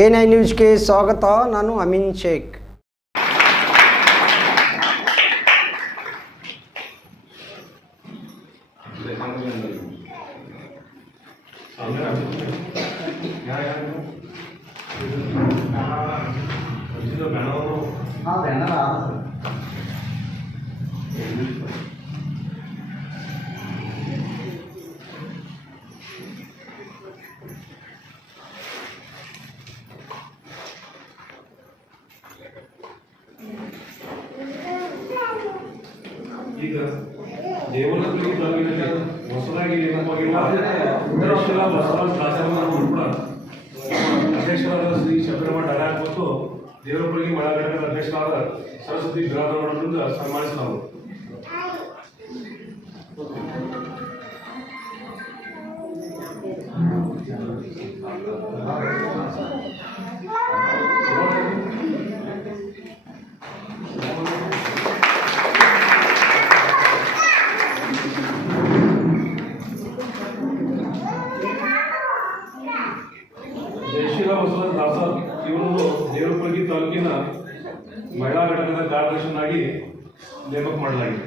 A9 ನ್ಯೂಸ್ಗೆ ಸ್ವಾಗತ. ನಾನು ಅಮೀನ್ ಶೇಖ್. ಈಗ ದೇವನಹಳ್ಳಿ ತಾಲೂಕಿನಲ್ಲಿ ಹೊಸದಾಗಿ ನೇಮಕವಾಗಿರುವ ದೇಶದ ಬಸವರಾಜ ದಾಸರನ್ನು ಕೂಡ ಅಧ್ಯಕ್ಷರಾದ ಶ್ರೀ ಶಬರಿಮಠ ಡಗಾರ್ ಮತ್ತು ದೇವರಪಳ್ಳಿ ಮಳಾ ಘಟಕದ ಅಧ್ಯಕ್ಷರಾದ ಸರಸ್ವತಿ ಬಿರಾದರವರನ್ನು ಸನ್ಮಾನಿಸಲಾಗುವುದು. ಜಯಶೀಲ ಬಸವರಾಜ ದಾಸ ಇವರನ್ನು ದೇವರಪಳ್ಳಿ ತಾಲೂಕಿನ ಮಹಿಳಾ ಘಟಕದ ಕಾರ್ಯದರ್ಶಿಯನ್ನಾಗಿ ನೇಮಕ ಮಾಡಲಾಗಿದೆ.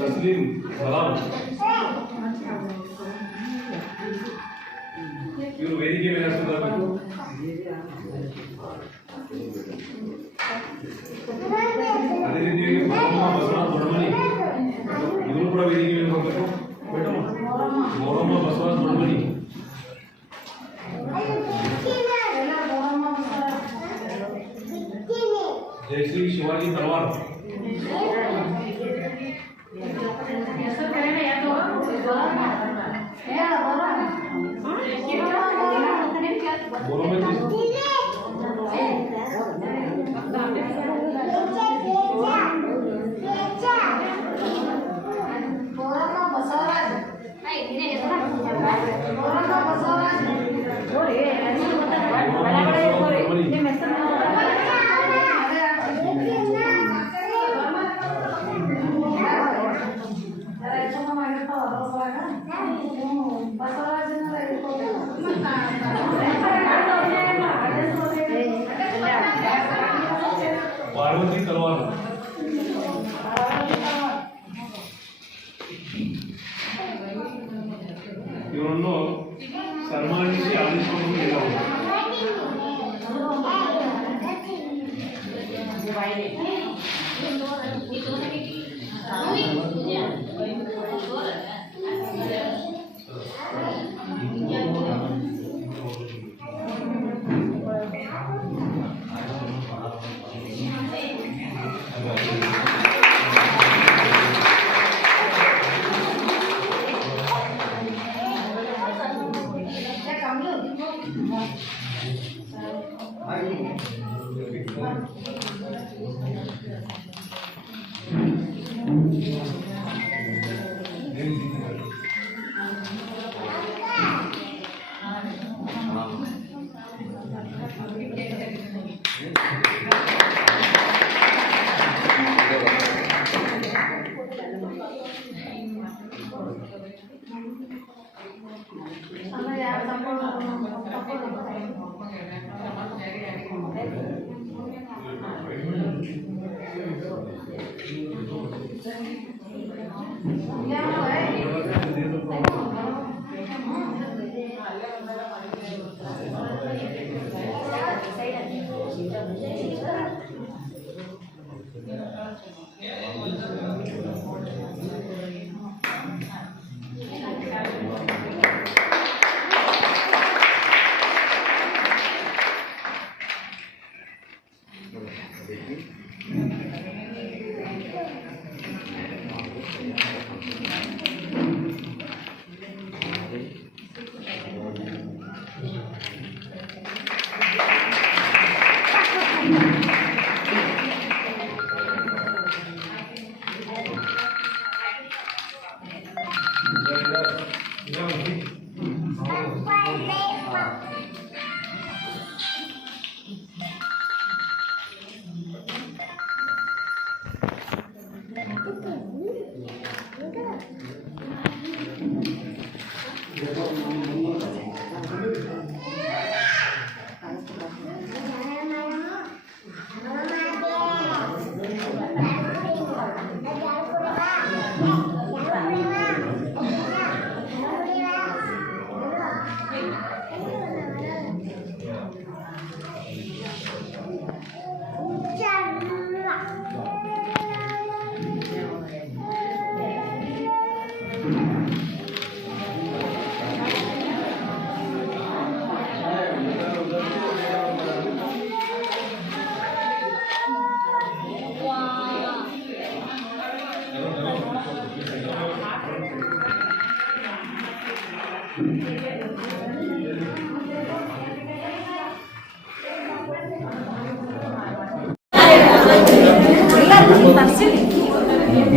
तस्लीम सलाम ಇವರು ವೇದಿಕೆ ಮೇಲೆ ಹಾಕಬೇಕು. ಅದೇ ರೀತಿಯಾಗಿ ಬಸವರಾಜ ದೊಡ್ಡಮನಿ ಇವರು ಕೂಡ ವೇದಿಕೆ ಮೇಲೆ ಹೋಗಬೇಕು. ಮೌರಮ್ಮ ಬಸವರಾಜ ದೊಡ್ಡಮನಿ, ಜಯಶ್ರೀ ಶಿವಾಜಿ ತಲವಾರ್, पार्वती तलवार, ಇವರನ್ನು ಸನ್ಮಾನಿಸಿ ಆದೇಶವನ್ನು ನೀಡಲಾಗುವುದು.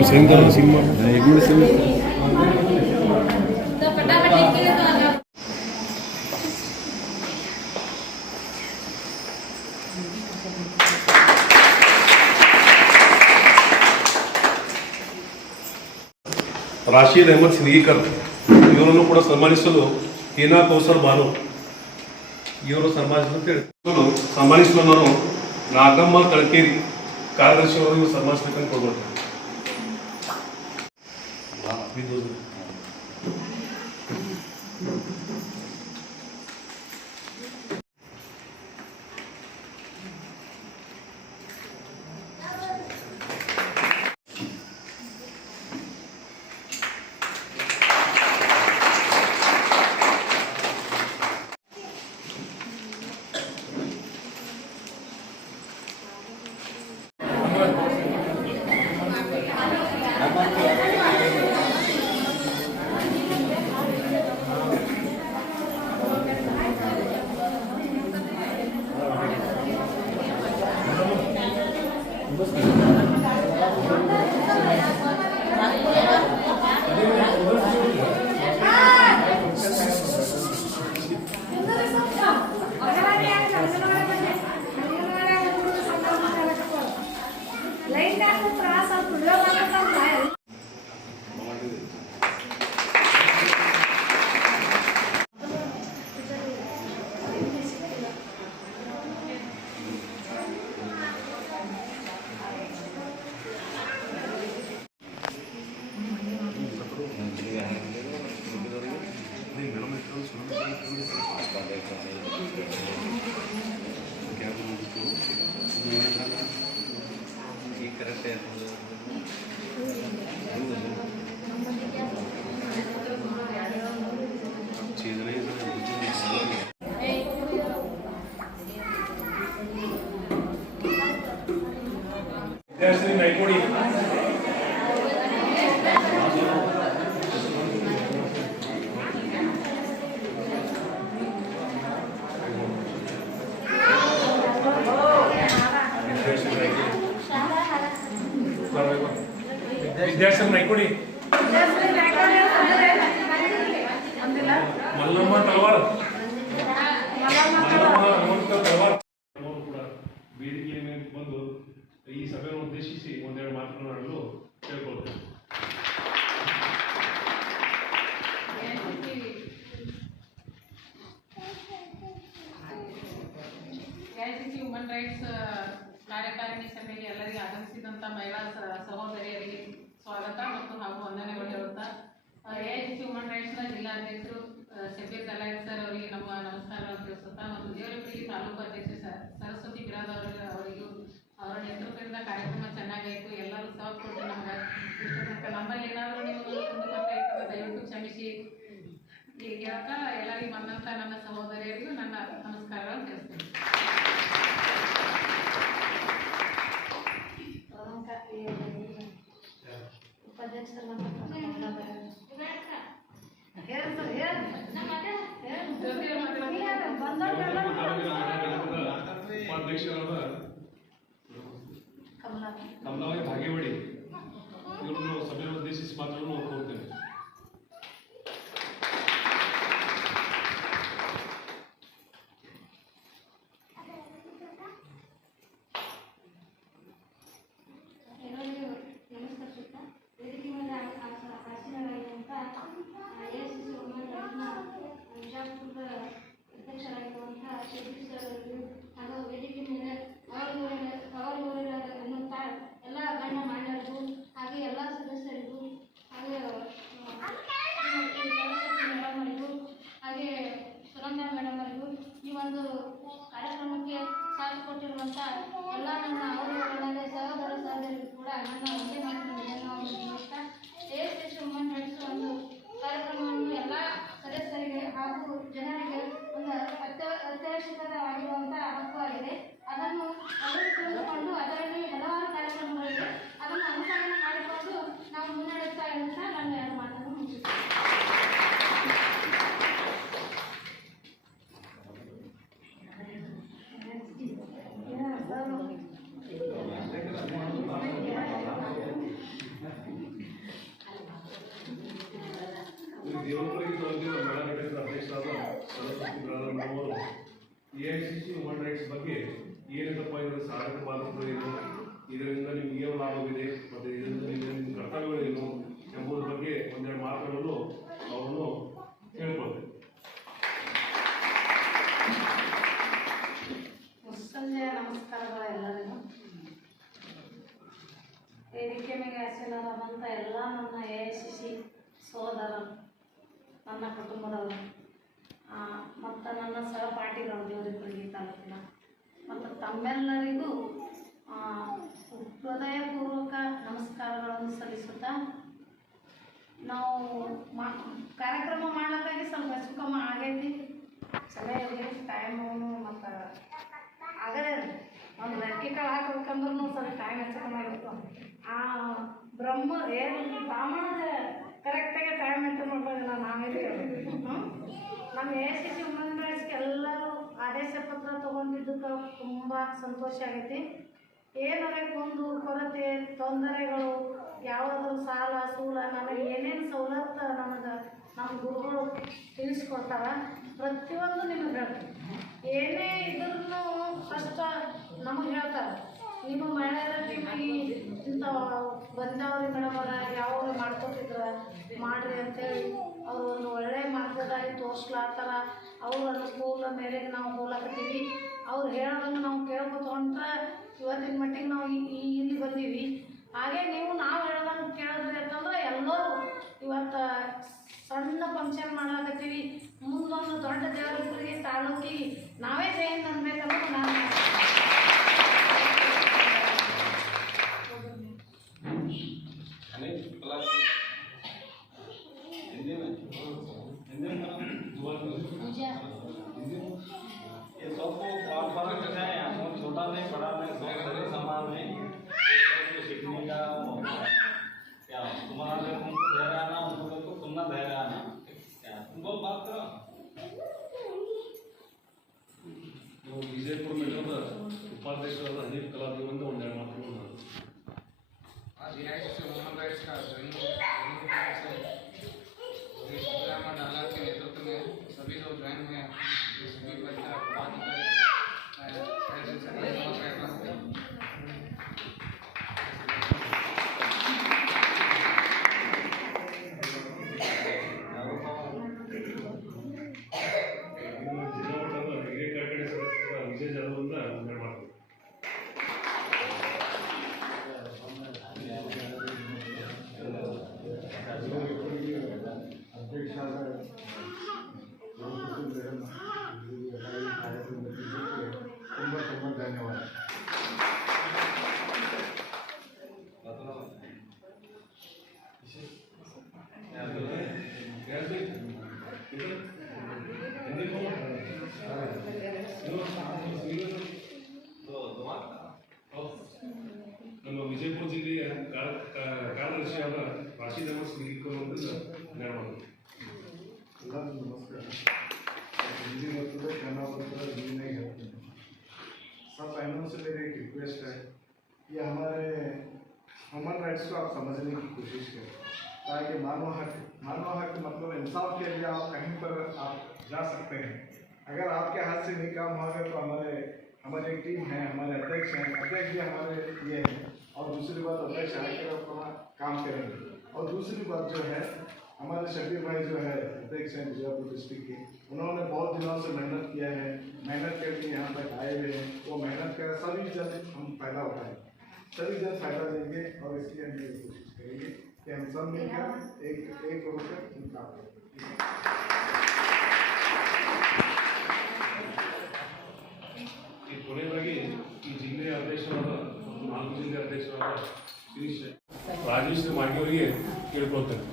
सेम करो सिम एक मिनट सिम ರಾಶೀದ್ ಅಹಮದ್ ಸಿಂದಗಿಕರ್ ಇವರನ್ನು ಕೂಡ ಸನ್ಮಾನಿಸಲು ಹೀನಾ ಕೌಸರ್ ಬಾನು ಇವರು ಸನ್ಮಾನಿಸಲು ನಾನು ನಾಗಮ್ಮ ತಳಕೇರಿ ಕಾರ್ಯದರ್ಶಿ ಅವರು ಸನ್ಮಾನಿಸಬೇಕಂತ ಕೊಡ್ಬೋದು. ನೈಕೋಡಿ ವಿದ್ಯಾಶ್ರಮ ನೈಕೋಡಿ ಮಲ್ಲಮ್ಮ ತಲವಾರ್ ವೇದಿಕೆಯ ಮೇಲೆ ಬಂದು ಈ ಸಭೆಯನ್ನು ಉದ್ದೇಶಿಸಿ ಒಂದೆರಡು ಮಾತನಾಡಲು ಕೇಳ್ಕೊಳ್ತೇನೆ. ಎಐಸಿಸಿ ಹ್ಯೂಮನ್ ರೈಟ್ಸ್ ಕಾರ್ಯಕಾರಿಣಿ ಸಭೆಗೆ ಎಲ್ಲರಿಗೆ ಆಗಮಿಸಿದಂಥ ಮಹಿಳಾ ಸಹೋದರಿಯರಿಗೆ ಸ್ವಾಗತ ಮತ್ತು ಹಾಗೂ ವಂದನೆಗಳು ಹೇಳುತ್ತಾ ಎಐಸಿಸಿ ಹ್ಯೂಮನ್ ರೈಟ್ಸ್ನ ಜಿಲ್ಲಾಧ್ಯಕ್ಷರು ಶಬೀರ್ ದಲಾಯತ್ ಸರ್ ಅವರಿಗೆ ನಮ್ಮ ನಮಸ್ಕಾರಗಳನ್ನು ತಿಳಿಸುತ್ತಾ ಮತ್ತು ದೇವರಪಲ್ಲಿ ತಾಲೂಕು ಅಧ್ಯಕ್ಷ ಸರಸ್ವತಿ ಬಿರಾದ ಅವರಿಗೂ ಅವರ ನೇತೃತ್ವದಿಂದ ಕಾರ್ಯಕ್ರಮ ಚೆನ್ನಾಗಾಯಿತು. ಎಲ್ಲ ನಮ್ಮಲ್ಲಿ ಏನಾದರೂ ನಿಮಗೆ ಕುಂದುಕೊರತೆ ಇರ್ತದೆ ದಯವಿಟ್ಟು ಕ್ಷಮಿಸಿ. ಈಗ ಹೇಳ್ತಾ ಎಲ್ಲರಿಗೂ ಬಂದಂಥ ನನ್ನ ಸಹೋದರಿಯರಿಗೂ ನನ್ನ ನಮಸ್ಕಾರಗಳನ್ನು ತಿಳಿಸ್ತೇನೆ. ಉಪಾಧ್ಯಕ್ಷರಾದ ಕಮಲಾವತಿ ಭಾಗೇವಾಡಿ ಇವರನ್ನು ಸಭೆಯನ್ನು ಉದ್ದೇಶಿಸಿ ಮಾತನ್ನು ಕೋರ್ತೇನೆ. ಕಾರ್ಯಕ್ರಮಕ್ಕೆ ಸಾಥ್ ಕೊಟ್ಟಿರುವಂಥ ಎಲ್ಲ ನನ್ನ ಅವರುಗಳ ಸಹೋದರ ಸಹೋದರಿಗೂ ಕೂಡ ನನ್ನ ಒಂದೇ ಮಾತಿನ ಧನ್ಯವಾದಗಳು ನೀಡುತ್ತಾ ASH ವುಮೆನ್ ರೈಟ್ಸ್ ಒಂದು ಕಾರ್ಯಕ್ರಮವನ್ನು ಎಲ್ಲ ಸದಸ್ಯರಿಗೆ ಹಾಗೂ ಜನರಿಗೆ ಒಂದು ಅತ್ಯವಶ್ಯಕವಾಗಿರುವಂಥ ಹಕ್ಕುವಾಗಿದೆ. ಅದನ್ನು ಅವರು ತಿಳಿದುಕೊಂಡು ಅದರಲ್ಲಿ ಹಲವಾರು ಕಾರ್ಯಕ್ರಮಗಳಿವೆ. ಅದನ್ನು ಅನುಸರಣೆ ಮಾಡಿಕೊಂಡು ನಾವು ಮುನ್ನಡೆಸ್ತಾ ಇರುತ್ತಾ ನನ್ನ ಎರಡು ಮಾತನ್ನು ಮುಗಿಸುತ್ತೇನೆ. ದೇವಪುರಿಗೆ ತೊಂದಿರುವ ಮೇಳ ಘಟಕದ ಅಧ್ಯಕ್ಷರಾದ ಸರಸ್ವತಿ ಅವರು AICC ಹ್ಯೂಮನ್ ರೈಟ್ಸ್ ಬಗ್ಗೆ ಏನಿದಪ್ಪ ಇದರ ಸಾಧಕ ಬಾಧಕಗಳು ಏನು, ಇದರಿಂದ ನಿಮ್ಗೆ ಏನು ಲಾಭವಿದೆ ಮತ್ತು ಇದರಿಂದ ನಿಮ್ಮ ಕರ್ತವ್ಯಗಳೇನು ಎಂಬುದರ ಬಗ್ಗೆ ಒಂದೆರಡು ಮಾತುಗಳನ್ನು ಅವರನ್ನು ಕೇಳ್ಕೊಳ್ತೇವೆ. ಸಂಜೆಯ ನಮಸ್ಕಾರಗಳು ಎಲ್ಲರಿಗೂ. ವೇದಿಕೆ ಮೇಲೆ ಆಸೀನರಾದಂಥ ಎಲ್ಲ ನನ್ನ AICC ಸೋದರರು, ನನ್ನ ಕುಟುಂಬದವರು ಮತ್ತು ನನ್ನ ಸಹಪಾಠಿಗಳು ದೇವರಪುರಗಿ ತಾಲೂಕಿನ ಮತ್ತು ತಮ್ಮೆಲ್ಲರಿಗೂ ಹೃದಯಪೂರ್ವಕ ನಮಸ್ಕಾರಗಳನ್ನು ಸಲ್ಲಿಸುತ್ತಾ ನಾವು ಕಾರ್ಯಕ್ರಮ ಮಾಡ್ಲಿಕ್ಕಾಗಿ ಸ್ವಲ್ಪ ಹೆಚ್ಚು ಕಮ್ಮಿ ಆಗೈತಿ. ಚಲೋ ಇದೆ ಟೈಮು ಮತ್ತು ಆಗದೇ ಒಂದು ಲಕ್ಕಿ ಕಾಳು ಹಾಕ್ಬೇಕಂದ್ರೂ ಸ್ವಲ್ಪ ಟೈಮ್ ಹೆಚ್ಚು ಕಮ್ಮಿ ಆಗಿತ್ತು. ಏನು ಬ್ರಾಹ್ಮಣದ ಕರೆಕ್ಟಾಗಿ ಟೈಮ್ ಮೇಂಟೈನ್ ಮಾಡ್ಬೋದಿಲ್ಲ ನಾವೇನು ಹೇಳಬೇಕು. ನಮ್ಮ AICC ವುಮೆನ್ ರೈಟ್ಸ್ಗೆ ಎಲ್ಲರೂ ಆದೇಶ ಪತ್ರ ತೊಗೊಂಡಿದ್ದಕ್ಕೆ ತುಂಬ ಸಂತೋಷ ಆಗೈತಿ. ಏನಾರ ಕುಂದು ಕೊರತೆ ತೊಂದರೆಗಳು ಯಾವುದಾದ್ರೂ ಸಾಲ ಸೂಲ ನಮಗೆ ಏನೇನು ಸವಲತ್ತು ನಮ್ಮ ಗುರುಗಳು ತಿಳಿಸ್ಕೊಡ್ತಾರೆ ಪ್ರತಿಯೊಂದು ನಿಮಗೆ ಹೇಳ್ತಾರೆ. ಏನೇ ಇದ್ರೂ ಫಸ್ಟ್ ನಮಗೆ ಹೇಳ್ತಾರೆ, ನಿಮ್ಮ ಮಹಿಳೆಯರ ಟೀಮಿಗೆ ಇಂಥ ಬಂದವ್ರಿ ಮೇಡಮ್ ಅವರ ಯಾವ ಮಾಡ್ಕೊತಿದ್ರು ಮಾಡಿರಿ ಅಂತೇಳಿ ಅವರು ಒಂದು ಒಳ್ಳೆಯ ಮಾರ್ಗದಾರಿ ತೋರಿಸ್ಲಾತ್ತಾರ. ಅವ್ರ ಅನುಕೂಲ ಮೇರೆಗೆ ನಾವು ಹೋಗ್ಲಾಕತ್ತೀವಿ. ಅವ್ರು ಹೇಳೋದನ್ನು ನಾವು ಕೇಳ್ಕೊತ ಹೊಂಟ್ರೆ ಇವತ್ತಿನ ಮಟ್ಟಿಗೆ ನಾವು ಇಲ್ಲಿ ಬಂದೀವಿ. ಹಾಗೆ ನೀವು ನಾವು ಹೇಳೋದನ್ನು ಕೇಳಿದ್ರಿ ಅಂತಂದ್ರೆ ಎಲ್ಲರೂ ಇವತ್ತು ಸಣ್ಣ ಫಂಕ್ಷನ್ ಮಾಡ್ಲಾಕತ್ತೀವಿ. ಮುಂದೊಂದು ದೊಡ್ಡ ದೇವರಪುರಗಿ ತಾಲೂಕಿಗೆ ನಾವೇ ಜೈನ್ ಅನ್ಬೇಕನ್ನೋದು ನಾನು ये सबको फर्क है, छोटा नहीं बड़ा नहीं सभी समान नहीं, सीखने का मौका है। क्या तुम्हारे तुमको धैर्य आना, उनको लोग को सुनना धैर्य आना, क्या तुम बोल बात करो. विजयपुर में ವಿಜಯಪುರ ಜಿಲ್ಲೆಯ ಕಾರ್ಯದರ್ಶಿಯಾದ ರಾಶಿದ್ ಅಹಮದ್ ಸಿದ್ದಿಕಿ ಅವರನ್ನು ನೇಮಕ ಎಲ್ಲರಿಗೂ नमस्कार। हिंदी मतलब कहना पड़ता है, हिंदी नहीं करते हैं। सब बहनों से मेरी एक रिक्वेस्ट है कि हमारे ह्यूमन राइट्स को आप समझने की कोशिश करें, ताकि मानव हक मतलब इंसाफ के लिए आप कहीं पर आप जा सकते हैं। अगर आपके हाथ से नहीं काम होगा तो हमारी एक टीम है, हमारे अध्यक्ष हैं, अध्यक्ष भी हमारे ये हैं, और दूसरी बात अध्यक्ष आकर अपना काम करेंगे। और दूसरी बात जो है, हमारे शबीर भाई जो है अध्यक्ष हैं बीजापुर डिस्ट्रिक्ट के, उन्होंने बहुत दिनों से मेहनत किया है, मेहनत करके यहाँ तक आए हुए हैं। वो मेहनत कर सभी जन हम फायदा उठाएं, सभी जन फायदा लेंगे, और इसलिए हम ये कोशिश करेंगे कि हम सब मिलकर एक होकर काम करें। ಈ ಕೊನೆಯದಾಗಿ ಈ ಜಿಲ್ಲೆಯ ಅಧ್ಯಕ್ಷರಾದ ಮತ್ತು 4 ಜಿಲ್ಲೆಯ ಅಧ್ಯಕ್ಷರಾದ ರಾಜೇಶ್ ಮಾರ್ಗಿ ಅವರಿಗೆ ಕೇಳ್ಕೊಳ್ತೇನೆ.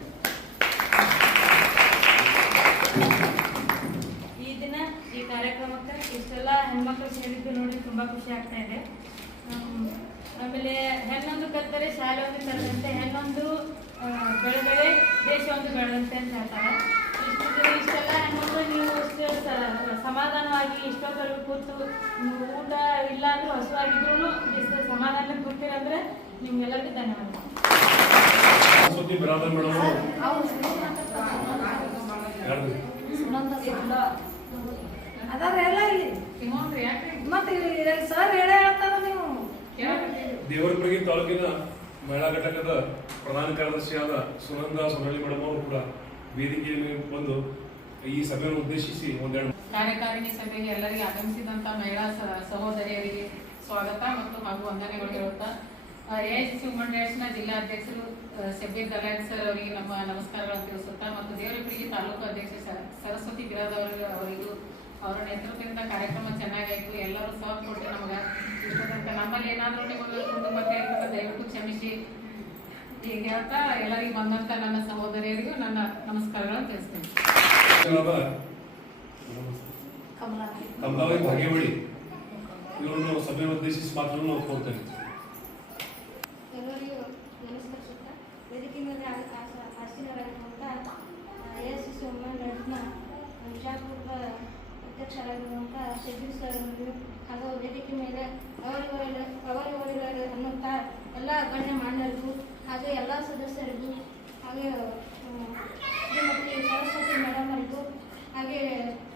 ಈ ದಿನ ಈ ಕಾರ್ಯಕ್ರಮಕ್ಕೆ ಇಷ್ಟೆಲ್ಲ ಹೆಣ್ಮಕ್ಳು ಸೇರಿದ್ದು ನೋಡಿ ತುಂಬ ಖುಷಿ ಆಗ್ತಾ ಇದೆ. ಆಮೇಲೆ ಹೆಣ್ಣೊಂದು ಕತ್ತರೆ ಶಾಲೆ ಒಂದು ಕರೆದಂತೆ, ಹೆಣ್ಣೊಂದು ಬೆಳೆದರೆ ದೇಶ ಒಂದು ಬೆಳೆದಂತೆ ಅಂತ ಹೇಳ್ತಾರೆ. ಇಷ್ಟೆಲ್ಲ ಹೆಣ್ಮಕ್ಳು ನೀವು ಇಷ್ಟು ಸಮಾಧಾನವಾಗಿ ಇಷ್ಟೊತ್ತವರೆಗೂ ಕೂತು ಊಟ ಇಲ್ಲ ಅಂದ್ರೆ ಹಸುವಾಗಿದ್ರು ಇಷ್ಟು ಸಮಾಧಾನ ಕೂತಿರಂದ್ರೆ ನಿಮ್ಗೆಲ್ಲರಿಗೂ ಧನ್ಯವಾದ. ಸರಸ್ವತಿ ಬಿರಾದರ್ ಮೇಡಮ್ ಅದರೆಲ್ಲ ಮತ್ತೆ ಸರ್ ಹೇಳೇ ಹೇಳ್ತಾರ ನೀವು. ದೇವರಪುರಗಿ ತಾಲೂಕಿನ ಮಹಿಳಾ ಘಟಕದ ಪ್ರಧಾನ ಕಾರ್ಯದರ್ಶಿಯಾದ ಸುನಂದಾ ಸೊನಳ್ಳಿ ಮೇಡಮ್ ಅವರು ಕೂಡ ವೇದಿಕೆಯ ಮೇಲೆ ಬಂದು ಈ ಸಭೆಯನ್ನು ಉದ್ದೇಶಿಸಿ ಒಂದೆರಡು ಕಾರ್ಯಕಾರಿಣಿ ಸಭೆಗೆ ಎಲ್ಲರಿಗೆ ಆಗಮಿಸಿದಂತ ಮಹಿಳಾ ಸಹೋದರಿಯರಿಗೆ ಸ್ವಾಗತ ಮತ್ತು ಹಾಗೂ ವಂದನೆಗಳು ಹೇಳುತ್ತಾ AICC ವುಮನ್ ರೈಟ್ಸ್ನ ಜಿಲ್ಲಾ ಅಧ್ಯಕ್ಷರು ಶಬೀರ್ ದಲಾಲ್ ಸರ್ ಅವರಿಗೆ ನಮ್ಮ ನಮಸ್ಕಾರಗಳನ್ನು ತಿಳಿಸುತ್ತಾ ಮತ್ತು ದೇವರಪುರಗಿ ತಾಲೂಕು ಅಧ್ಯಕ್ಷ ಸರಸ್ವತಿ ಬಿರಾದರ್ ಅವರಿಗೂ ಅವರ ನೇತೃತ್ವದಿಂದ ಕಾರ್ಯಕ್ರಮ ಚೆನ್ನಾಗಾಯಿತು. ಎಲ್ಲರೂ ಸಹ ಕೊಟ್ಟು ನಮಗೆ ಇಷ್ಟ ತನಕ ನಮ್ಮಲ್ಲಿ ಏನಾದರೂ ನಿಮಗೆ ಕುಂದು ಮತ್ತೆ ದಯವಿಟ್ಟು ಕ್ಷಮಿಸಿ ಹೀಗೆ ಹೇಳ್ತಾ ಎಲ್ಲರಿಗೂ ಬಂದಂತ ನನ್ನ ಸಹೋದರಿಯರಿಗೂ ನನ್ನ ನಮಸ್ಕಾರಗಳನ್ನು ತಿಳಿಸ್ತೇನೆ. ಕಮಲಾವತಿ ಭಾಗೇವಾಡಿ ಇವರನ್ನು ಸಭೆಯನ್ನು ಉದ್ದೇಶಿಸಿ ಮಾತನ್ನು ಕೋರ್ತೇನೆ. ಎಲ್ಲರಿಗೂ ನಮಸ್ಕರಿಸುತ್ತಾ ವೇದಿಕೆ ಮೇಲೆ ಆಸೀನರಾಗಿರುವಂಥ AICC ವುಮನ್ ರೈಟ್ಸ್ನ ಬಿಜಾಪುರದ ಅಧ್ಯಕ್ಷರಾಗಿರುವಂಥ ಶಬೀರ್ ಸರ್ ಅವರಿಗೂ ಹಾಗೂ ವೇದಿಕೆ ಮೇಲೆ ಅವರಿವರಿಗೆ ಅನ್ನುವಂಥ ಎಲ್ಲ ಗಣ್ಯ ಮಾನ್ಯರಿಗೂ ಹಾಗೆ ಎಲ್ಲ ಸದಸ್ಯರಿಗೂ ಹಾಗೆ ಶ್ರೀಮತಿ ಸರಸ್ವತಿ ಮೇಡಮ್ ಅವರಿಗೂ ಹಾಗೆ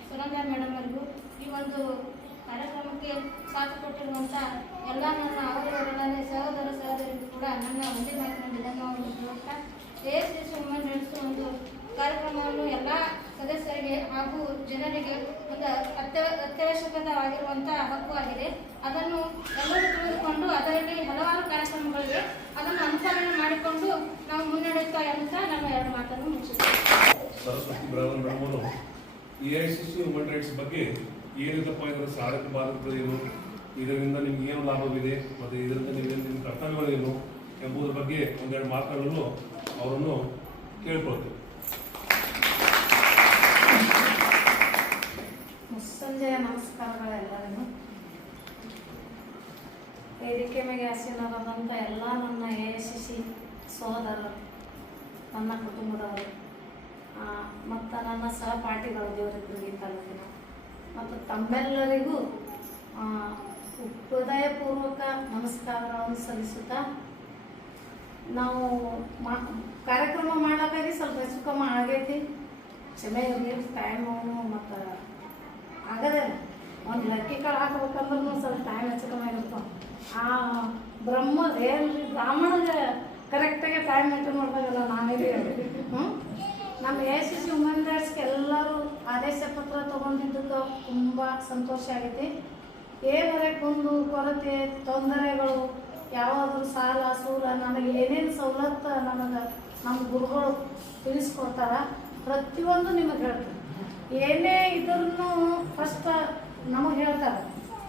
ಸುನಂದಾ ಮೇಡಮ್ ಅವರಿಗೂ ಈ ಒಂದು ಕಾರ್ಯಕ್ರಮಕ್ಕೆ ಸಾಥ್ ಕೊಟ್ಟಿರುವಂಥ ಎಲ್ಲ ನನ್ನ ಅವರವರೊಡನೆ ಸಹೋದರ ಸಹೋದರಿಗೂ ಕೂಡ ನನ್ನ ಒಂದೇ ಮಾತಿನಲ್ಲಿ ಧನ್ಯವಾದಗಳು ಹೇಳುತ್ತಾ AICC ವುಮನ್ ರೈಟ್ಸ್ ಒಂದು ಕಾರ್ಯಕ್ರಮವನ್ನು ಎಲ್ಲ ಸದಸ್ಯರಿಗೆ ಹಾಗೂ ಜನರಿಗೆ ಒಂದು ಅತ್ಯವಶ್ಯಕವಾಗಿರುವಂಥ ಹಕ್ಕು ಆಗಿದೆ. ಅದನ್ನು ಎಲ್ಲರೂ ತಿಳಿದುಕೊಂಡು ಅದರಲ್ಲಿ ಹಲವಾರು ಕಾರ್ಯಕ್ರಮಗಳಿವೆ, ಅದನ್ನು ಅನುಪಾಲನೆ ಮಾಡಿಕೊಂಡು ನಾವು ಮುನ್ನಡೆಯುತ್ತಾ ಅಂತ ನಾನು ಎರಡು ಮಾತನ್ನು ಮುಗಿಸುತ್ತೇನೆ. ಸರಸ್ವತಿ ಬಿರಾದರ್ ಮೇಡಮ್ ಅವರು AICC ವುಮನ್ ರೈಟ್ಸ್ ಬಗ್ಗೆ ಏನಿದಪ್ಪ ಇದರ ಸಾಧಕ ಬಾಧಕಗಳೇನು, ಇದರಿಂದ ನಿಮ್ಗೆ ಏನು ಲಾಭವಿದೆ ಮತ್ತು ಇದರಿಂದ ನಿಮ್ಮ ಕರ್ತವ್ಯಗಳೇನು ಎಂಬುದರ ಬಗ್ಗೆ ಒಂದೆರಡು ಮಾತುಗಳನ್ನು ಅವರನ್ನು ಕೇಳ್ಕೊಳ್ತೇವೆ. ಸಂಜೆಯ ನಮಸ್ಕಾರಗಳೆಲ್ಲರಿಗೂ. ವೇದಿಕೆ ಮೇಲೆ ಆಸೀನರಾದಂಥ ಎಲ್ಲ ನನ್ನ AICC ಸಹೋದರರು, ನನ್ನ ಕುಟುಂಬದವರು ಮತ್ತು ನನ್ನ ಸಹಪಾಠಿಗಳು ದೇವರಪುರಗಿ ತಾಲೂಕಿನ ಮತ್ತು ತಮ್ಮೆಲ್ಲರಿಗೂ ಹೃದಯಪೂರ್ವಕ ನಮಸ್ಕಾರಗಳನ್ನು ಸಲ್ಲಿಸುತ್ತಾ ನಾವು ಕಾರ್ಯಕ್ರಮ ಮಾಡೋಕ್ಕಾಗಿ ಸ್ವಲ್ಪ ಹೆಚ್ಚು ಕಮ್ಮಿ ಆಗೈತಿ, ಕ್ಷಮೆ ಇರಲಿ. ಟೈಮು ಮತ್ತು ಆಗದೆ ಒಂದು ಲಕ್ಕಿ ಕಾಳು ಹಾಕ್ಬೇಕಂದ್ರೂ ಸ್ವಲ್ಪ ಟೈಮ್ ಹೆಚ್ಚು ಕಮ್ಮಿ ಆಗಿರ್ತಾವ. ಆ ಬ್ರಾಹ್ಮಣಗೆ ಕರೆಕ್ಟಾಗಿ ಟೈಮ್ ಮೇಂಟೈನ್ ಮಾಡ್ಬೇಕಲ್ಲ ನಾವೇ. ನಮ್ಮ AICC ವುಮನ್ ರೈಟ್ಸ್ಗೆ ಎಲ್ಲರೂ ಆದೇಶ ಪತ್ರ ತೊಗೊಂಡಿದ್ದಕ್ಕೆ ತುಂಬ ಸಂತೋಷ ಆಗೈತಿ. ಏನಾರೆ ಕುಂದು ಕೊರತೆ ತೊಂದರೆಗಳು ಯಾವುದಾದ್ರೂ ಸಾಲ ಸೂಲ ನನಗೆ ಏನೇನು ಸವಲತ್ತು ನಮ್ಮ ಗುರುಗಳು ತಿಳಿಸ್ಕೊಡ್ತಾರೆ, ಪ್ರತಿಯೊಂದು ನಿಮಗೆ ಹೇಳ್ತಾರೆ. ಏನೇ ಇದ್ರೂ ಫಸ್ಟ್ ನಮಗೆ ಹೇಳ್ತಾರೆ,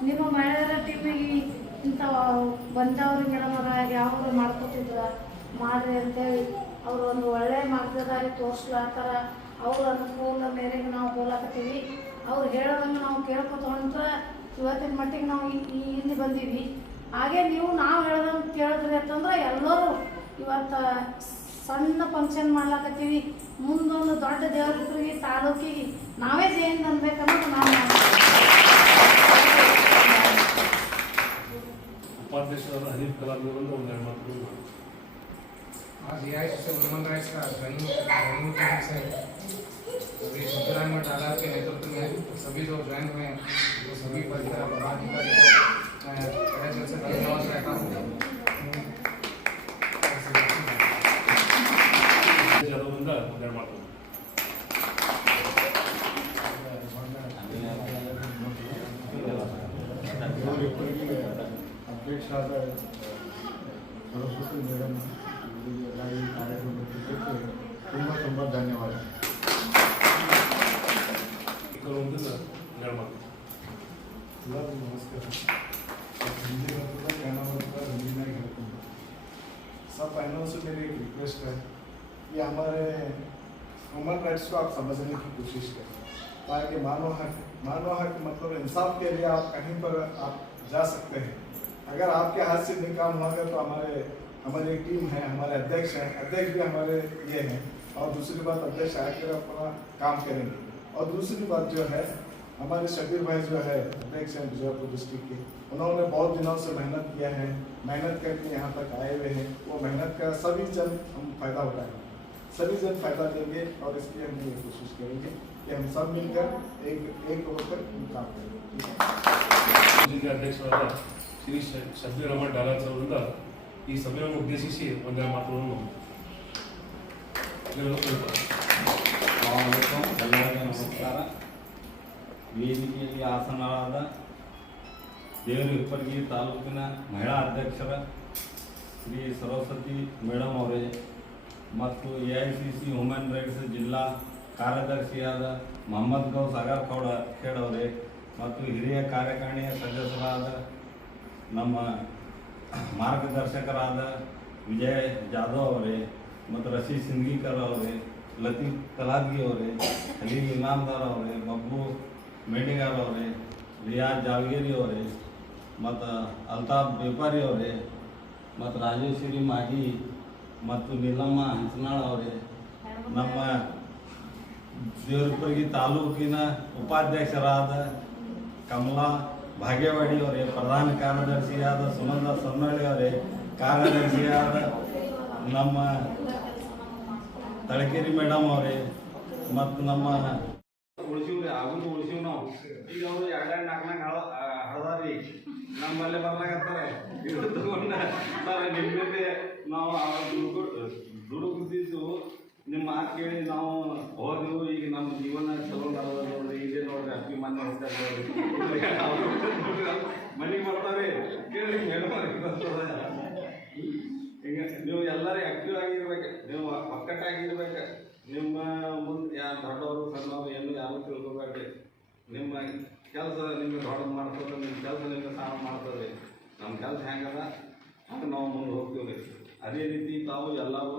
ನಿಮ್ಮ ಮಹಿಳೆಯರ ಟೀಮಿಗೆ ಇಂಥ ಬಂದವ್ರಿಗೆಲ್ಲ ಯಾವಾಗ ಮಾಡ್ಕೊತಿದ್ರ ಮಾಡ್ರಿ ಅಂತೇಳಿ ಅವರು ಒಂದು ಒಳ್ಳೆಯ ಮಾರ್ಗದಾರಿ ತೋರಿಸ್ಲಾತ್ತಾರ. ಅವ್ರ ಅನುಕೂಲ ಮೇರೆಗೆ ನಾವು ಹೋಗ್ಲಾಕತ್ತೀವಿ. ಅವ್ರು ಹೇಳೋದಂಗೆ ನಾವು ಕೇಳ್ಕೊತೊಂಡ್ರೆ ಇವತ್ತಿನ ಮಟ್ಟಿಗೆ ನಾವು ಇಲ್ಲಿ ಬಂದೀವಿ. ಹಾಗೆ ನೀವು ನಾವು ಹೇಳೋದಂಗೆ ಕೇಳಿದ್ರಿ ಅಂತಂದ್ರೆ ಇವತ್ತು ಸಣ್ಣ ಫಂಕ್ಷನ್ ಮಾಡ್ಲಾಕತ್ತೀವಿ, ಮುಂದೊಂದು ದೊಡ್ಡ ದೇವ್ರಿಗೆ ತಾಲೂಕಿಗೆ ನಾವೇ ಜಯಂತಿ ಅನ್ಬೇಕನ್ನೋದು ನಾವು ಉಪಾಧ್ಯಕ್ಷರಾದ ಹನೀಫ್ ಕಲಾಂ ಒಂದು ಎರಡು ಮಾತು. आज AICC ह्यूमन राइट्स का ट्रेनिंग कैंप से अभी सत्यनारायण मठ आधार के नेतृत्व में सभी जो ज्वाइन हुए हैं वो सभी पदाधिकारी को मैं दिल से धन्यवाद कहता हूँ. ಅದರಿಂದ ಒಂದೆರಡು ಮಾತು. ಅಧ್ಯಕ್ಷ ಸರಸ್ವತಿ ಮೇಡಮ್ ಎಲ್ಲ ಈ ಕಾರ್ಯಕ್ರಮಕ್ಕೆ ತುಂಬ ಧನ್ಯವಾದ. ಕೆಲವೊಂದನ್ನು ಒಂದೆರಡು ಮಾತು. ಎಲ್ಲರಿಗೂ नमस्कार. हिंदी मतलब कहना मतलब हिंदी में कहते हैं. सब बहनों से मेरी एक रिक्वेस्ट है कि हमारे ह्यूमन राइट्स को आप समझने की कोशिश करें, ताकि मानव हक मतलब इंसाफ के लिए आप कहीं पर आप जा सकते हैं. अगर आपके हाथ से नहीं काम होगा तो हमारी एक टीम है, हमारे अध्यक्ष हैं, अध्यक्ष भी हमारे ये हैं. और दूसरी बात, अध्यक्ष आकर अपना काम करेंगे. और दूसरी बात जो है, हमारे शबीर भाई जो है अध्यक्ष हैं बीजापुर डिस्ट्रिक्ट के, उन्होंने बहुत दिनों से मेहनत किया है, मेहनत करके यहाँ तक आए हुए हैं. वो मेहनत का सभी जन हम फायदा उठाएंगे, सभी जन फायदा लेंगे और इसकी हम ये कोशिश करेंगे कि हम सब मिलकर एक होकर काम करेंगे. ಜಿಲ್ಲಾ ಅಧ್ಯಕ್ಷರಾದ ಶ್ರೀ ಶಬ್ಬೀರ್ ಅಹಮದ್ ಡಾಲಾಜ್ ಅವರಿಂದ ಈ ಸಭೆಯನ್ನು ಉದ್ದೇಶಿಸಿ ಒಂದೆರಡು ಮಾತುಗಳನ್ನು ಎಲ್ಲರಿಗೂ ನಮಸ್ಕಾರ. ವೇದಿಕೆಯಲ್ಲಿ ಆಸನರಾದ ದೇವರು ಹಿಪ್ಪರಗಿ ತಾಲೂಕಿನ ಮಹಿಳಾ ಅಧ್ಯಕ್ಷರ ಶ್ರೀ ಸರಸ್ವತಿ ಮೇಡಮ್ ಅವರೇ ಮತ್ತು AICC ಹ್ಯೂಮನ್ ರೈಟ್ಸ್ ಜಿಲ್ಲಾ ಕಾರ್ಯದರ್ಶಿಯಾದ ಮೊಹಮ್ಮದ್ ಗೌಸ್ ಅಗಾರ್ಖೌಡ ಖೇಡ್ ಅವರೇ ಮತ್ತು ಹಿರಿಯ ಕಾರ್ಯಕಾರಿಣಿಯ ಸದಸ್ಯರಾದ ನಮ್ಮ ಮಾರ್ಗದರ್ಶಕರಾದ ವಿಜಯ್ ಜಾಧವ್ ಅವರೇ ಮತ್ತು ರಶೀದ್ ಸಿಂಗ್ಲಿಕರ್ ಅವರೇ, ಲತೀಫ್ ಕಲಾದ್ಗಿ ಅವರೇ, ಅಲಿ ಇನಾಮ್ದಾರ್ ಅವರೇ, ಬಬ್ಬು ಮೇಡಿಗಾರ್ ಅವರೇ, ರಿಯಾಜ್ ಜಾವಗೇರಿ ಅವರೇ ಮತ್ತು ಅಲ್ತಾಫ್ ಬೇಪಾರಿ ಅವರೇ ಮತ್ತು ರಾಜೇಶ್ವರಿ ಮಾಗಿ ಮತ್ತು ನೀಲಮ್ಮ ಹಂಚನಾಳ್ ಅವರೇ, ನಮ್ಮ ದೇವರಪುರಗಿ ತಾಲೂಕಿನ ಉಪಾಧ್ಯಕ್ಷರಾದ ಕಮಲಾ ಭಾಗ್ಯವಾಡಿ ಅವರೇ, ಪ್ರಧಾನ ಕಾರ್ಯದರ್ಶಿಯಾದ ಸುನಂದ ಸನ್ನಳ್ಳಿ ಅವರೇ, ಕಾರ್ಯದರ್ಶಿಯಾದ ನಮ್ಮ ತಳಕೇರಿ ಮೇಡಮ್ ಅವರೇ ಮತ್ತು ನಮ್ಮ ಉಳಿಸಿವ್ರಿ ಆಗುದು ಉಳಿಸಿವ್ ನಾವು. ಈಗ ಅವರು ಎರಡೆರಡು ನಾಲ್ಕು ಹಳದಾರಿ ನಮ್ಮಲ್ಲೇ ಬರ್ಲಾಕತ್ತಾರೆ. ಇದು ತಗೊಂಡ ಸರ್ ನಿಮ್ಮಲ್ಲಿ ನಾವು ದುಡುಗುತ್ತಿದ್ದು ನಿಮ್ಮ ಮಾತು ಕೇಳಿ ನಾವು ಹೋದೆವು. ಈಗ ನಮ್ಮ ಜೀವನ ಚಲೋ ನೋಡ್ರಿ, ಇದೇ ನೋಡ್ರಿ ಅಪ್ಪಿ ಮನೆ ಹೋಗ್ತಾರೆ ನೋಡ್ರಿ, ಮನೆಗೆ ಬರ್ತಾರೆ ಕೇಳಿ ಮೇಡಮ್ ಈಗ ನೀವು ಎಲ್ಲರೂ ಆ್ಯಕ್ಟಿವ್ ಆಗಿರ್ಬೇಕು, ನೀವು ಒಕ್ಕಟ್ಟಾಗಿರ್ಬೇಕು. ನಿಮ್ಮ ಮುಂದೆ ಯಾರು ದೊಡ್ಡವರು ಸಣ್ಣವರು ಏನು ಯಾರು ತಿಳ್ಕೊಬೇಡ್ರಿ. ನಿಮ್ಮ ಕೆಲಸ ನಿಮಗೆ ದೊಡ್ಡದು ಮಾಡ್ತದೆ, ನಿಮ್ಮ ಕೆಲಸ ನಿಮಗೆ ಸಹ ಮಾಡ್ತದೆ. ನಮ್ಮ ಕೆಲಸ ಹೆಂಗದ ಅದು ನಾವು ಮುಂದೆ ಹೋಗ್ತೀವಿ ರೀ. ಅದೇ ರೀತಿ ತಾವು ಎಲ್ಲರೂ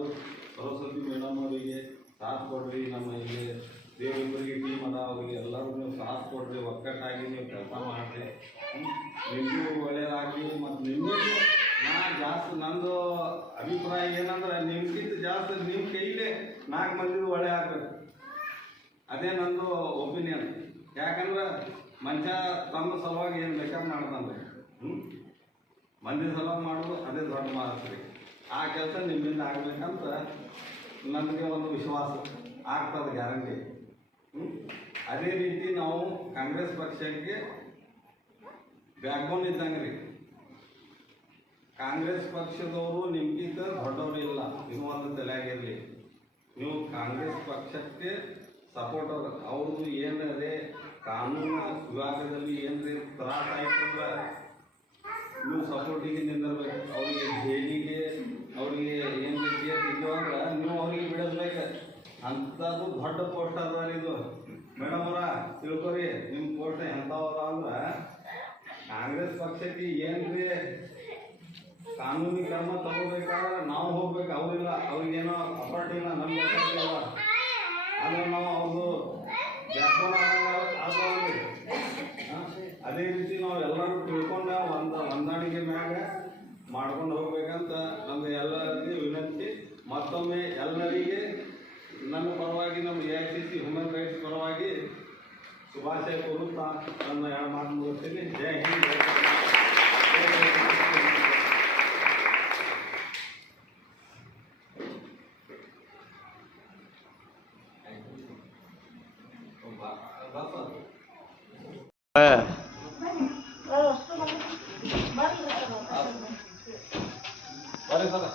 ಸರಸ್ವತಿ ಮೇಡಮ್ ಅವರಿಗೆ ಸಾಥ್ ಕೊಡ್ರಿ. ನಮ್ಮ ಇಲ್ಲಿ ದೇವರಿಬ್ಬರಿಗೆ ಟೀಮ್ ಅದ, ಅವರಿಗೆ ಎಲ್ಲರೂ ನೀವು ಸಾಥ್ ಕೊಡ್ರಿ, ಒಕ್ಕಟ್ಟಾಗಿ ನೀವು ಕೆಲಸ ಮಾಡಿರಿ. ನಿಮಗೂ ಒಳ್ಳೆಯದಾಗಲಿ. ಮತ್ತು ನಿಮಗೂ ಜಾಸ್ತಿ ನಂದು ಅಭಿಪ್ರಾಯ ಏನಂದ್ರೆ ನಿಮ್ಗಿಂತ ಜಾಸ್ತಿ ನಿಮ್ಮ ಕೈಲೇ 4 ಮಂದಿದು ಒಳ್ಳೆ ಆಗ್ಬೇಕು. ಅದೇ ನಂದು ಒಪಿನಿಯನ್. ಯಾಕಂದ್ರೆ ಮನುಷ್ಯ ತಮ್ಮ ಸಲುವಾಗಿ ಏನು ಬೇಕಾದ್ರೆ ಮಾಡ್ತಾನೆ ರೀ. ಮಂದಿ ಸಲುವಾಗಿ ಮಾಡೋದು ಅದೇ ದೊಡ್ಡ ಮಾತು ರೀ. ಆ ಕೆಲಸ ನಿಮ್ಮಿಂದ ಆಗ್ಬೇಕಂತ ನನಗೆ ಒಂದು ವಿಶ್ವಾಸ ಆಗ್ತದೆ, ಗ್ಯಾರಂಟಿ. ಅದೇ ರೀತಿ ನಾವು ಕಾಂಗ್ರೆಸ್ ಪಕ್ಷಕ್ಕೆ ಬ್ಯಾಕ್ಬೋನ್ ಇದ್ದಂಗೆ ರೀ. ಕಾಂಗ್ರೆಸ್ ಪಕ್ಷದವರು ನಿಮ್ಗಿಂತ ದೊಡ್ಡವರು ಇಲ್ಲ, ಇದು ಒಂದು ತಲೆಯಾಗಿರಲಿ. ನೀವು ಕಾಂಗ್ರೆಸ್ ಪಕ್ಷಕ್ಕೆ ಸಪೋರ್ಟ್ ಅವ್ರದ್ದು ಏನದೇ ಕಾನೂನು ವಿಭಾಗದಲ್ಲಿ ಏನ್ರಿ ತ್ರಾಸ ಆಯ್ತಂದ್ರೆ ನೀವು ಸಪೋರ್ಟಿಗೆ ನಿಂದಿರ್ಬೇಕು. ಅವರಿಗೆ ಜೈಲಿಗೆ ಅವ್ರಿಗೆ ಏನು ಕೇಸ್ ಇದ್ದು ಅಂದ್ರೆ ನೀವು ಅವ್ರಿಗೆ ಬಿಡಿಸ್ಬೇಕು. ಅಂಥದ್ದು ದೊಡ್ಡ ಪೋಸ್ಟ್ ಅದ ಇದು ಮೇಡಮ್ ಅವರ ತಿಳ್ಕೊರಿ. ನಿಮ್ಮ ಪೋಸ್ಟ್ ಎಂಥವರ ಅಂದ್ರೆ ಕಾಂಗ್ರೆಸ್ ಪಕ್ಷಕ್ಕೆ ಏನ್ರಿ ಕಾನೂನಿ ಕ್ರಮ ತಗೋಬೇಕಾದ್ರೆ ನಾವು ಹೋಗ್ಬೇಕು, ಅವರಿಲ್ಲ. ಅವ್ರಿಗೇನೋ ಅಪಾರ್ಟ್ ಇಲ್ಲ, ನಮ್ಗೆ ಇಲ್ಲ. ಆದರೆ ನಾವು ಅವ್ರದ್ದು ವ್ಯಾಪಾರ ಆಗೋದ್ರಿ. ಅದೇ ರೀತಿ ನಾವು ಎಲ್ಲರೂ ತಿಳ್ಕೊಂಡು ಹೊಂದಾಣಿಕೆ ಮ್ಯಾಗ ಮಾಡ್ಕೊಂಡು ಹೋಗ್ಬೇಕಂತ ನಮ್ಗೆ ಎಲ್ಲರಿಗೂ ವಿನಂತಿ. ಮತ್ತೊಮ್ಮೆ ಎಲ್ಲರಿಗೆ ನನ್ನ ಪರವಾಗಿ ನಮ್ಮ AICC ಹ್ಯೂಮನ್ ರೈಟ್ಸ್ ಪರವಾಗಿ ಶುಭಾಶಯ ಕೋರುತ್ತಾ ನನ್ನ ಎರಡು ಮಾತು ಮುಗಿಸ್ತೀನಿ. ಜೈ ಹಿಂದ್, ಜೈ ಬರ್ರಿ ಸರ್.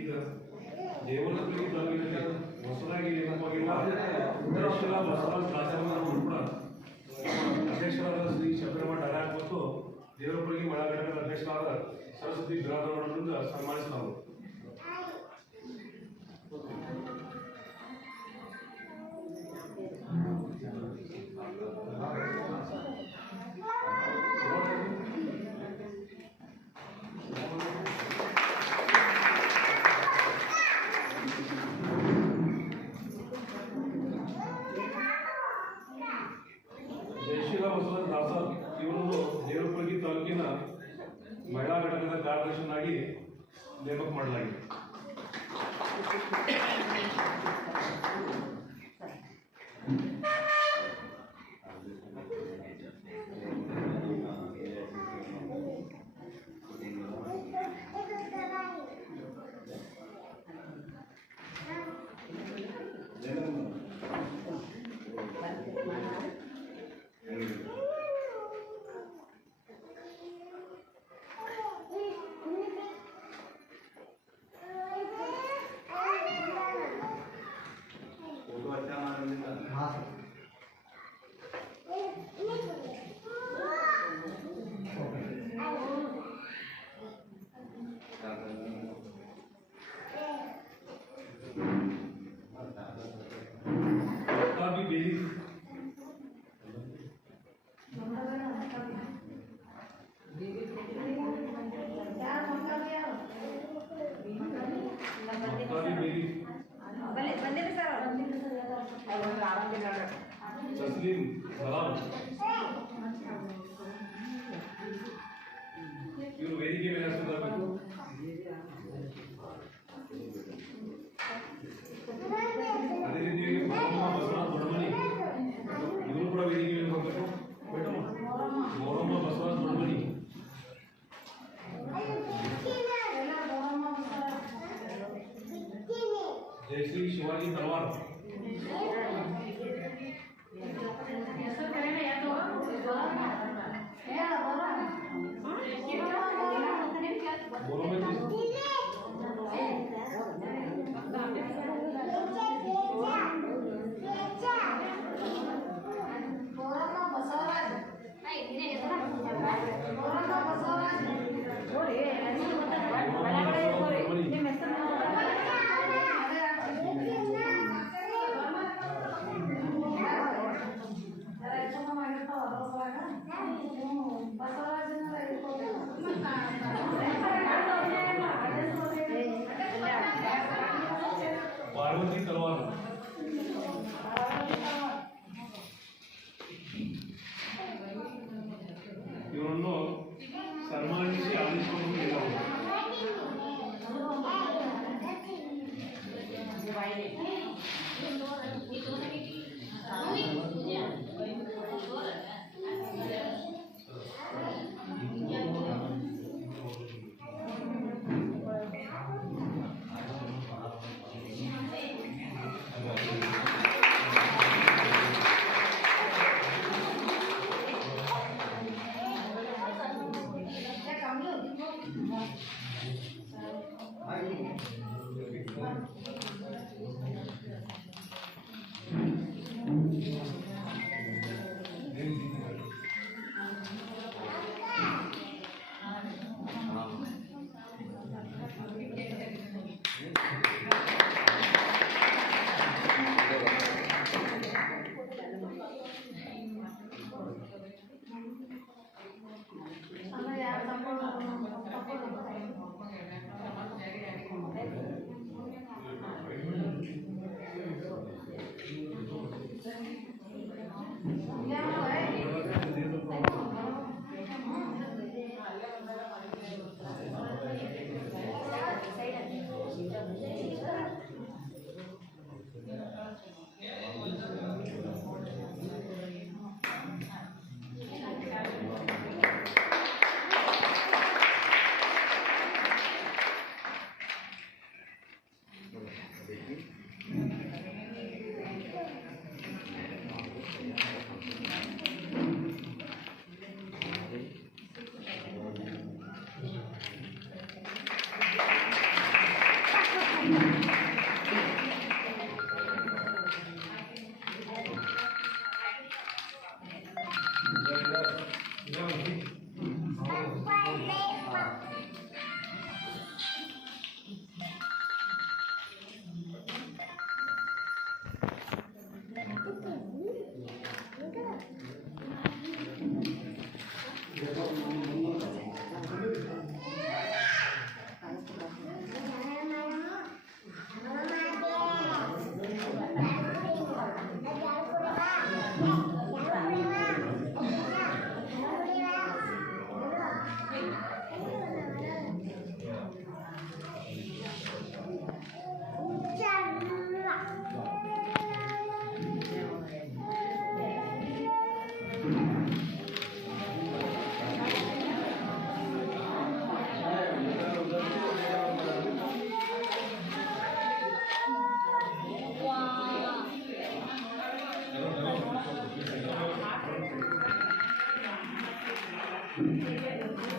ಈಗ ದೇವರಪುರಿ ತಾಲೂಕಿನಲ್ಲಿ ಹೊಸದಾಗಿ ನೇಮಕವಾಗಿಲ್ಲ ಬಸವರಾಜ್ ಕಾಸರವರು ಕೂಡ ಅಧ್ಯಕ್ಷರಾದ ಶ್ರೀ ಶಬರಿಮಠ ಡಗಾರ್ ಮತ್ತು ದೇವರಪುರಿ ಮಹಿಳಾ ಘಟಕದ ಅಧ್ಯಕ್ಷರಾದ ಸರಸ್ವತಿ ಬಿರಾದರವರಿಂದ ಸನ್ಮಾನಿಸಲಾಗುವುದು. ಜಯಶೀಲ ಬಸವರಾಜ್ ದಾಸರ್ ಇವರನ್ನು ದೇವರಪುರಿ ತಾಲೂಕಿನ ಮಹಿಳಾ ಘಟಕದ ಕಾರ್ಯದರ್ಶಿಯನ್ನಾಗಿ ನೇಮಕ ಮಾಡಲಾಗಿದೆ. तस्लीम सलाम ಇವರು ವೇದಿಕೆ ಮೇಲೆ ಹಸಿರಬೇಕು. ಅದೇ ರೀತಿಯಾಗಿ ಮೊಹಮ್ಮದ್ ಬಸವರಾಜ್ ದೊಡ್ಡಮನಿ ಇವರು ಕೂಡ ವೇದಿಕೆ ಮೇಲೆ ಹೋಗಬೇಕು. ಮೊಹಮ್ಮದ್ ಬಸವರಾಜ್ ದೊಡ್ಡಮನಿ, जयश्री शिवाजी तलवार, ಹೆಸರು ಕರೆನ ಯಾರು Thank you.